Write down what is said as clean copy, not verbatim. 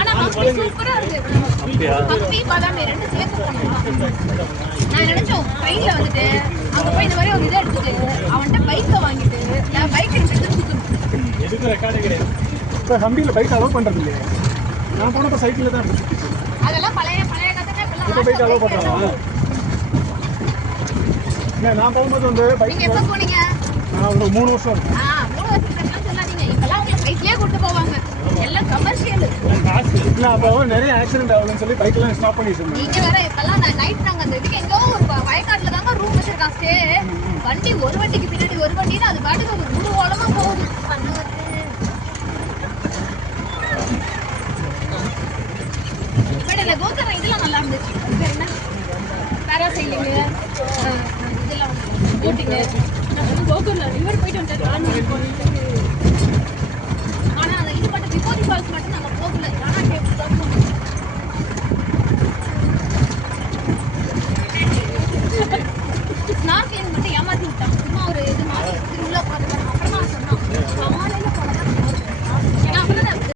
ஆனா மம்மி சூப்பரா இருக்கு. மம்மி பாதாமி ரெண்டு சேர்த்து போனோம். நான் நினைச்சோம் பைக்ல வந்துட்டு அங்க போய் இந்த மாதிரி ஒரு இதை எடுத்துட்டு அவன்கிட்ட பைக்கை வாங்கிட்டு நான் பைக் எதுக்கு ரெக்கார்டு கிடையாது. இப்போ ஹம்பியில் பைக் அலோவ் பண்ணுறது இல்லையா? நான் போனப்போ சைக்கிளில் தான் இருந்துச்சு. அதெல்லாம் பழைய பழைய கதை. இப்போ பைக் அலோவ் பண்ணுறாங்க. இல்லை நான் போகும்போது வந்து பைக் எப்போ போனீங்க? நான் ஒரு 3 வருஷம் இருக்கும். 3 வருஷத்துக்குலாம் சொல்லாதீங்க. இப்பெல்லாம் உங்களை பைக்லேயே கூட்டு போவாங்க. எல்லாம் கமர்ஷியல். இல்லை அப்போ நிறைய ஆக்சிடென்ட் ஆகுதுன்னு சொல்லி பைக்கெல்லாம் ஸ்டாப் பண்ணிட்டு இருந்தேன். நீங்க வேற இப்பெல்லாம் நைட் நாங்கள் அந்த இதுக்கு எங்கோ ஒரு வயக்காட்டில் தாங்க ரூம் வச்சிருக்கான் ஸ்டே. வண்டி ஒரு வண்டிக்கு பின்னாடி ஒரு வண்டின்னு அது பாட்டுக்கு ஒரு ஊர்வலமாக போகுது. இப்படியில் கோகர்ணம் இதெல்லாம் நல்லா இருந்துச்சு. என்ன பேராசைலிங்கு இதெல்லாம் போட்டிங்க. கோகர்ணம் ரிவர் போயிட்டு வந்துட்டேன்.